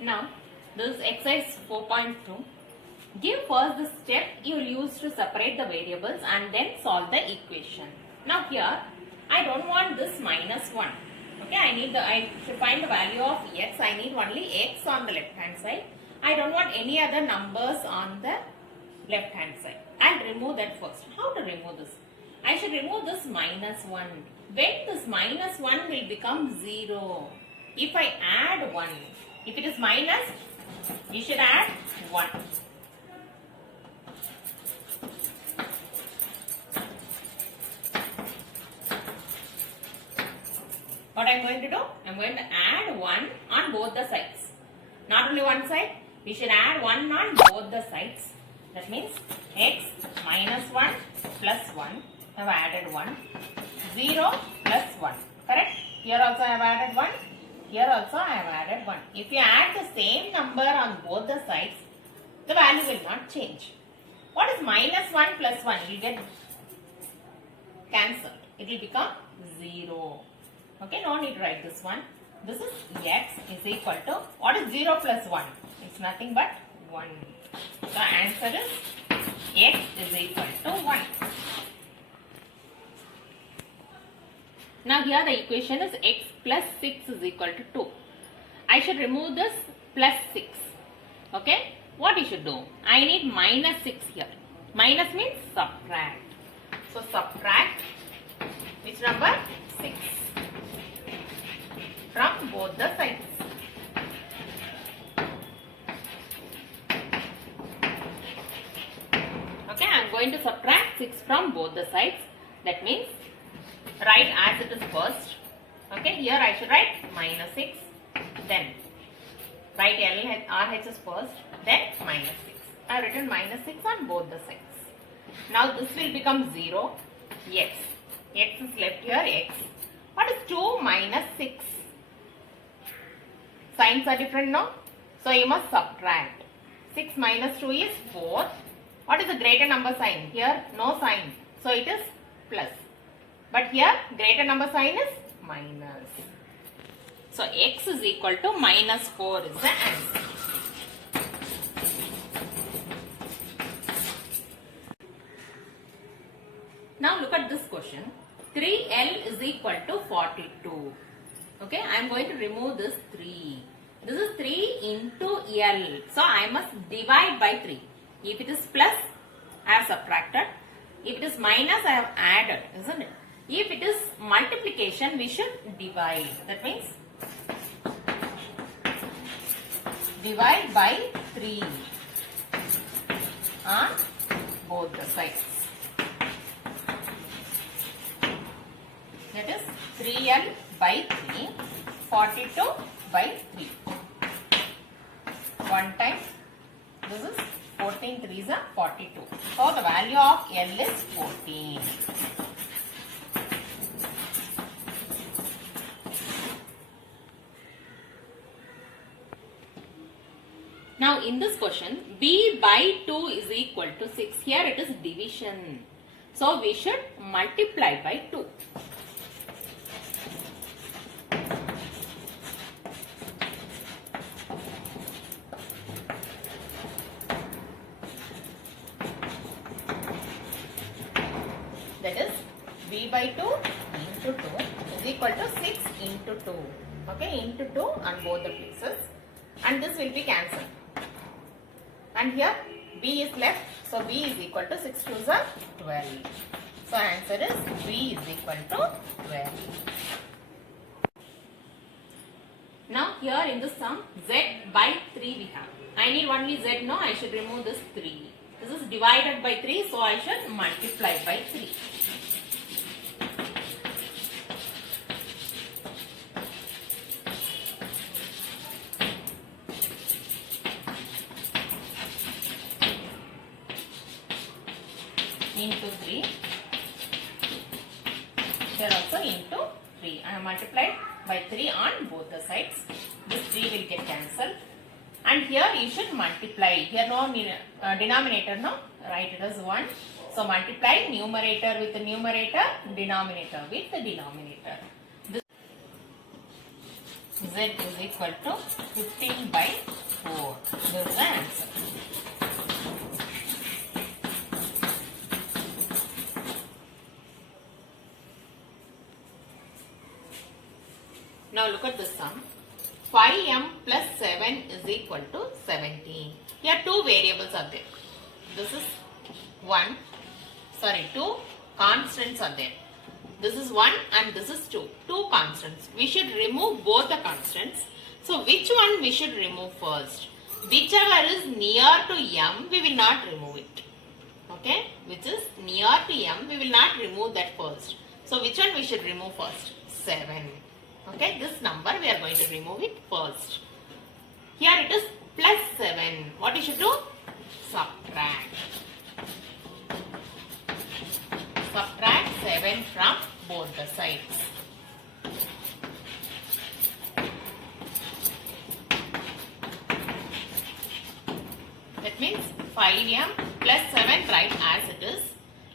Now, this is exercise 4.2. Give first the step you will use to separate the variables and then solve the equation. Now here, I don't want this minus 1. Okay, I should find the value of x. I need only x on the left hand side. I don't want any other numbers on the left hand side. I'll remove that first. How to remove this? I should remove this minus 1. When this minus 1 will become 0. If I add 1. If it is minus, you should add 1. What I am going to do? I am going to add 1 on both the sides. Not only one side, we should add 1 on both the sides. That means x minus 1 plus 1. I have added 1. 0 plus 1. Correct? Here also I have added 1. Here also I have added 1. If you add the same number on both the sides, the value will not change. What is minus 1 plus 1? You will get cancelled. It will become 0. Okay, no need to write this one. This is x is equal to, what is 0 plus 1? It's nothing but 1. The answer is x is equal to 1. Now here the equation is x plus 6 is equal to 2. I should remove this plus 6. Okay, what you should do? I need minus 6 here. Minus means subtract. So subtract which number? 6 from both the sides. Okay, I am going to subtract 6 from both the sides. That means write as it is first. Okay, here I should write minus 6. Then write LHS first. Then minus 6. I have written minus 6 on both the sides. Now this will become 0. X. X is left here. X. What is 2 minus 6? Signs are different now. So you must subtract. 6 minus 2 is 4. What is the greater number sign? Here no sign. So it is plus. But here greater number sign is minus. So x is equal to minus 4 is the answer. Now look at this question. 3L is equal to 42. Okay, I am going to remove this 3. This is 3 into L. So I must divide by 3. If it is plus, I have subtracted. If it is minus, I have added, isn't it? If it is multiplication, we should divide. That means divide by 3 on both the sides. That is 3L by 3, 42 by 3. One time, this is 14 3s are 42. So the value of L is 14. Now in this question, B by 2 is equal to 6. Here it is division. So we should multiply by 2. That is B by 2 into 2 is equal to 6 into 2. Okay, into 2 on both the places. And this will be cancelled. And here B is left. So B is equal to 6 2s are 12. So answer is B is equal to 12. Now here in the sum Z by 3 we have. I need only Z now. I should remove this 3. This is divided by 3, so I should multiply by 3. Into 3. Here also into 3. I have multiplied by 3 on both the sides. This 3 will get cancelled. And here you should multiply. Here no denominator, no. Write it as 1. So multiply numerator with the numerator, denominator with the denominator. Z is equal to 15 by 4. This is the answer. Now look at this sum. 5m plus 7 is equal to 17. Here two variables are there. This is two constants are there. This is 1 and this is 2. Two constants. We should remove both the constants. So which one we should remove first? Whichever is near to m, we will not remove it. Okay? Which is near to m, we will not remove that first. So which one we should remove first? 7. Okay? This number we are going to remove it first. Here it is plus 7. What you should do? Subtract. Subtract 7 from both the sides. That means 5m plus 7 write as it is.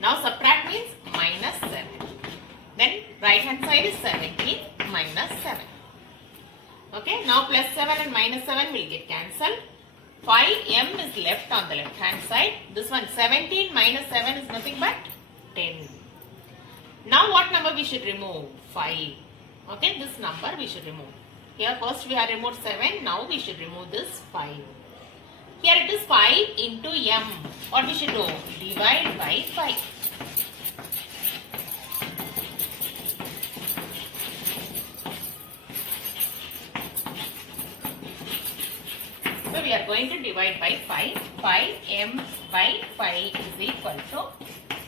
Now subtract means minus 7. Then right hand side is 17 minus 7. Okay, now plus 7 and minus 7 will get cancelled. 5m is left on the left hand side. This one 17 minus 7 is nothing but 10. Now what number we should remove? 5. Okay, this number we should remove. Here first we have removed 7. Now we should remove this 5. Here it is 5 into m. What we should do? Divide by 5. So we are going to divide by 5. 5m by 5 is equal to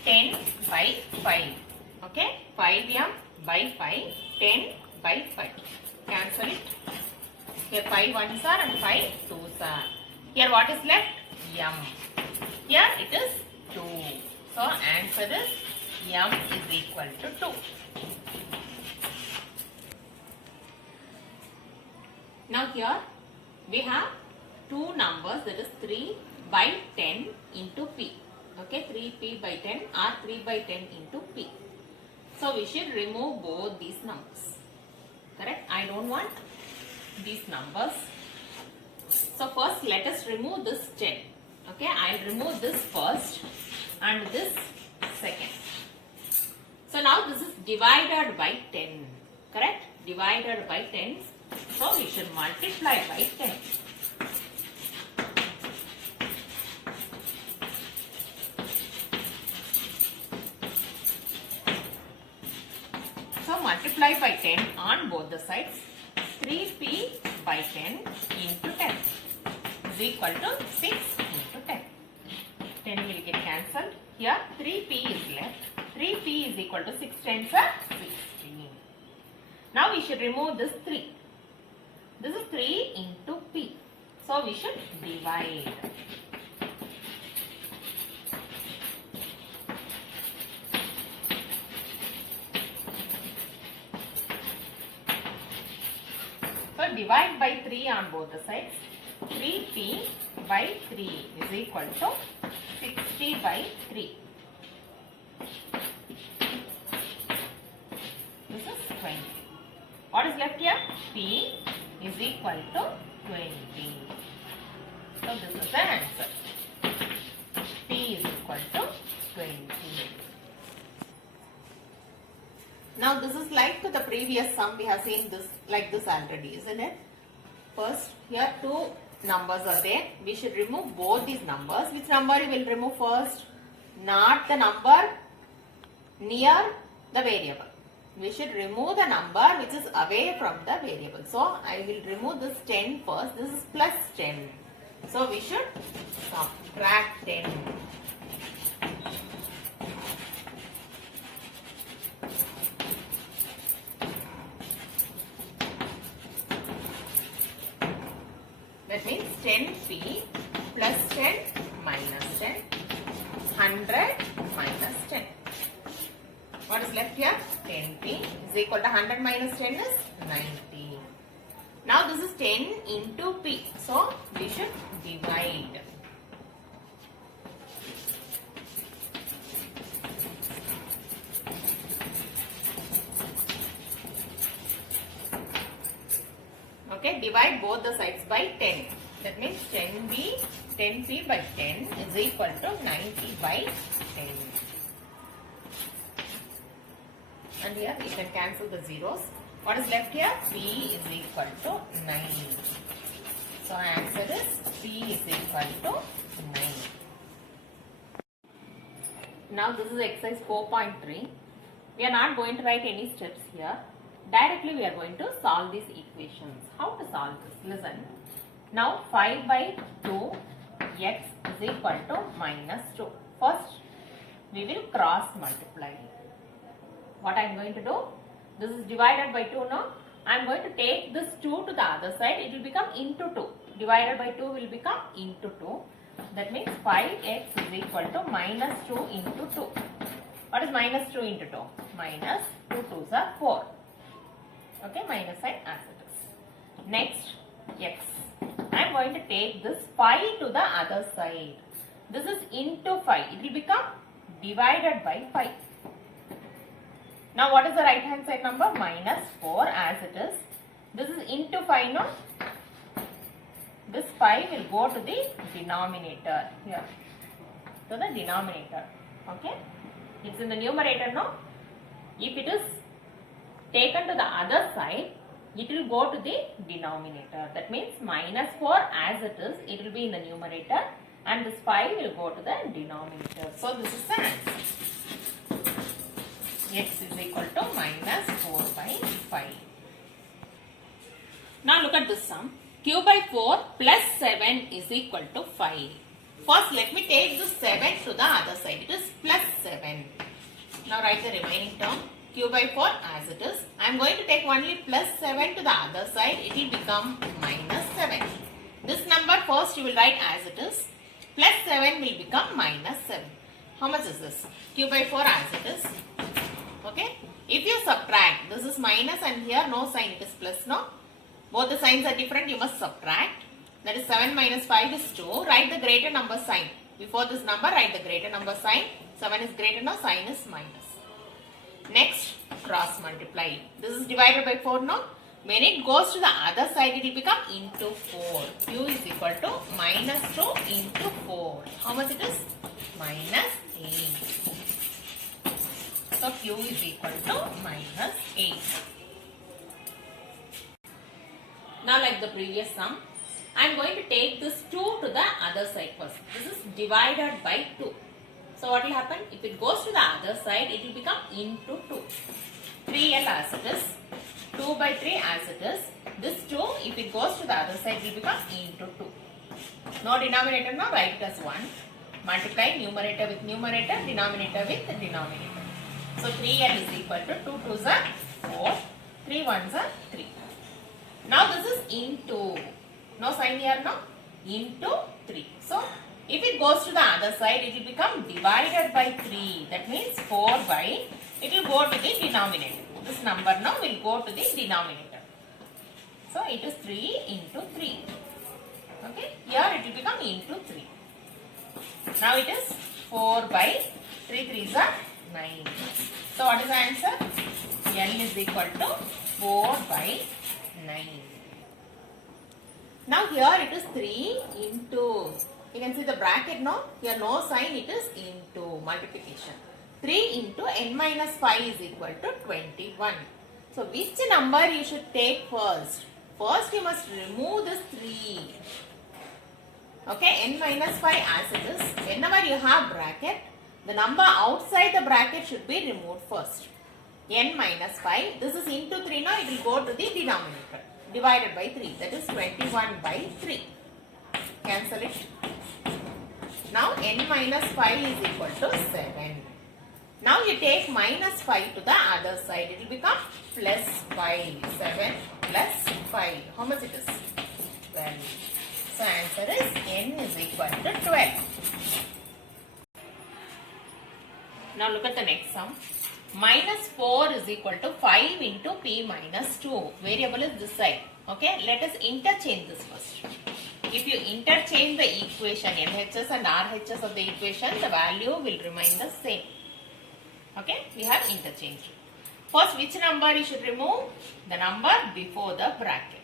10 by 5. Okay, 5m by 5, 10 by 5. Cancel it. Here 5 ones are and 5 twos are. Here what is left? M. Here it is 2. So answer is M is equal to 2. Now here we have two numbers, that is 3 by 10 into P. Okay, 3P by 10 or 3 by 10 into P. So we should remove both these numbers. Correct? I don't want these numbers. So first let us remove this 10. Okay, I'll remove this first and this second. So now this is divided by 10. Correct? Divided by 10. So we should multiply by 10. So multiply by 10 on both the sides. 3p by 10 into 10 is equal to 6 into 10. 10 will get cancelled. Here 3p is left. 3p is equal to 6 tens are 16. Now we should remove this 3. This is 3 into p. So we should divide. So divide by 3 on both the sides. 3p by 3 is equal to 60 by 3. This is 20. What is left here? P is equal to 20. So this is the answer. P is equal to 20. Now this is like the previous sum, we have seen this like this already, isn't it? First, here two numbers are there. We should remove both these numbers. Which number you will remove first? Not the number near the variable. We should remove the number which is away from the variable. So I will remove this 10 first. This is plus 10. So we should subtract 10. That means 10p plus 10 minus 10, 100 minus 10. What is left here? 10p is equal to 100 minus 10 is 90. Now this is 10 into p. So we should divide. divide both the sides by 10. That means 10p by 10 is equal to 9p by 10. And here you can cancel the zeros. What is left here? P is equal to 9. So answer is P is equal to 9. Now this is exercise 4.3. We are not going to write any steps here. Directly we are going to solve these equations. How to solve this? Listen. Now 5 by 2 x is equal to minus 2. First we will cross multiply. What I am going to do? This is divided by 2 now. I am going to take this 2 to the other side. It will become into 2. Divided by 2 will become into 2. That means 5x is equal to minus 2 into 2. What is minus 2 into 2? Minus 2 2s are 4. Okay, minus sign as it is. Next, x. I am going to take this 5 to the other side. This is into 5. It will become divided by 5. Now what is the right hand side number? Minus 4 as it is. This is into 5 no? This 5 will go to the denominator here. To the denominator. Okay. It's in the numerator no? If it is taken to the other side, it will go to the denominator. That means minus 4 as it is, it will be in the numerator and this 5 will go to the denominator. So this is the answer. X is equal to minus 4 by 5. Now look at this sum. Q by 4 plus 7 is equal to 5. First let me take this 7 to the other side. It is plus 7. Now write the remaining term. Q by 4 as it is. I am going to take only plus 7 to the other side. It will become minus 7. This number first you will write as it is. Plus 7 will become minus 7. How much is this? Q by 4 as it is. Okay. If you subtract, this is minus and here no sign, it is plus no. Both the signs are different, you must subtract. That is 7 minus 5 is 2. Write the greater number sign. Before this number, write the greater number sign. 7 is greater no, sign is minus. Next, cross multiply. This is divided by 4 no. When it goes to the other side, it will become into 4. Q is equal to minus 2 into 4. How much it is? Minus 8. So Q is equal to minus 8. Now like the previous sum, I am going to take this 2 to the other side first. This is divided by 2. So what will happen? If it goes to the other side, it will become into 2. 3L as it is. 2 by 3 as it is. This 2, if it goes to the other side, it will become into 2. No denominator, now write it as 1. Multiply numerator with numerator, denominator with denominator. So 3L is equal to 2 2s are 4, 3 1s are 3. Now this is into. No sign here, no? Into 3. So if it goes to the other side, it will become divided by 3. That means 4 by, it will go to the denominator. This number now will go to the denominator. So it is 3 into 3. Okay. Here it will become into 3. Now it is 4 by 3 3s are 9. So what is the answer? L is equal to 4 by 9. Now here it is 3 into, you can see the bracket no? Here no sign, it is into multiplication. 3 into n minus 5 is equal to 21. So which number you should take first? First you must remove this 3. Okay, n minus 5 as it is. Whenever you have bracket, the number outside the bracket should be removed first. N minus 5, this is into 3 now, it will go to the denominator. Divided by 3, that is 21 by 3. Cancel it. Now n minus 5 is equal to 7. Now you take minus 5 to the other side, it will become plus 5. 7 plus 5. How much it is? 12. So answer is n is equal to 12. Now look at the next sum. Minus 4 is equal to 5 into p minus 2. Variable is this side. Okay, let us interchange this first. If you interchange the equation, LHS and RHS of the equation, the value will remain the same. Okay, we have interchanged. First, which number you should remove? The number before the bracket.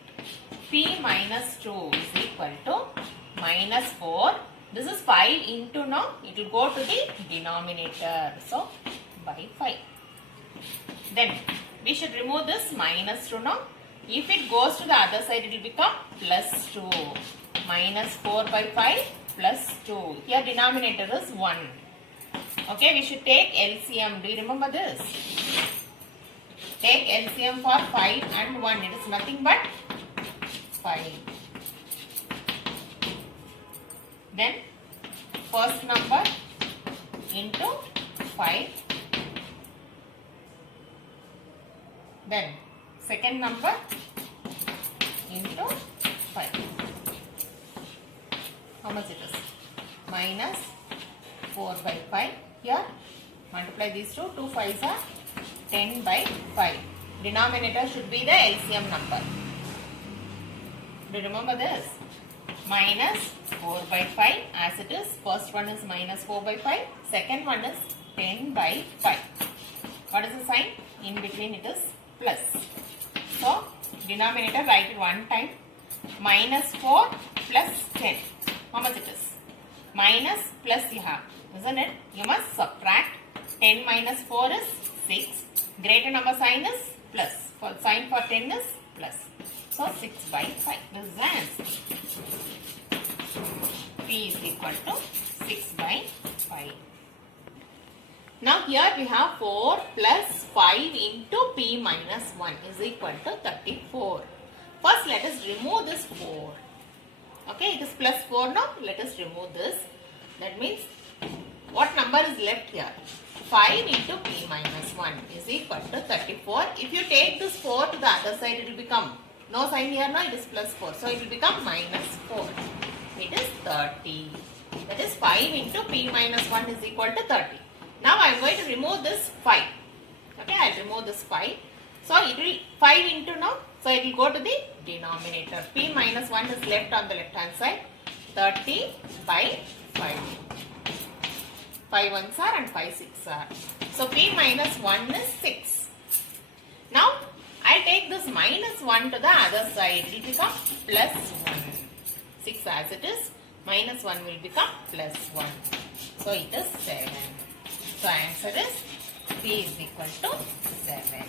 P minus 2 is equal to minus 4. This is 5 into now, it will go to the denominator. So, by 5. Then, we should remove this minus 2 now. If it goes to the other side, it will become plus 2. Minus 4 by 5 plus 2. Here denominator is 1. Okay, we should take LCM. Do you remember this? Take LCM for 5 and 1. It is nothing but 5. Then first number into 5. Then second number into 5. How much it is? Minus 4 by 5. Here multiply these two. 2 5s are 10 by 5. Denominator should be the LCM number. Do you remember this? Minus 4 by 5 as it is. First one is minus 4 by 5. Second one is 10 by 5. What is the sign? In between it is plus. So, denominator write it one time. Minus 4 plus 10. How much it is? Minus plus you have. Isn't it? You must subtract. 10 minus 4 is 6. Greater number sign is plus. For sign for 10 is plus. So 6 by 5. This is the answer. P is equal to 6 by 5. Now here we have 4 plus 5 into P minus 1 is equal to 34. First let us remove this 4. Okay, it is plus 4 now. Let us remove this. That means what number is left here? 5 into P minus 1 is equal to 34. If you take this 4 to the other side, it will become, no sign here, no, it is plus 4. So, it will become minus 4. It is 30. That is 5 into P minus 1 is equal to 30. Now, I am going to remove this 5. Okay, I will remove this 5. So, it will 5 into now. So, it will go to the denominator. P minus 1 is left on the left hand side. 30 by 5. 5 1s are and 5 6 are. So, P minus 1 is 6. Now, I take this minus 1 to the other side. It will become plus 1. 6 as it is. Minus 1 will become plus 1. So, it is 7. So, answer is P is equal to 7.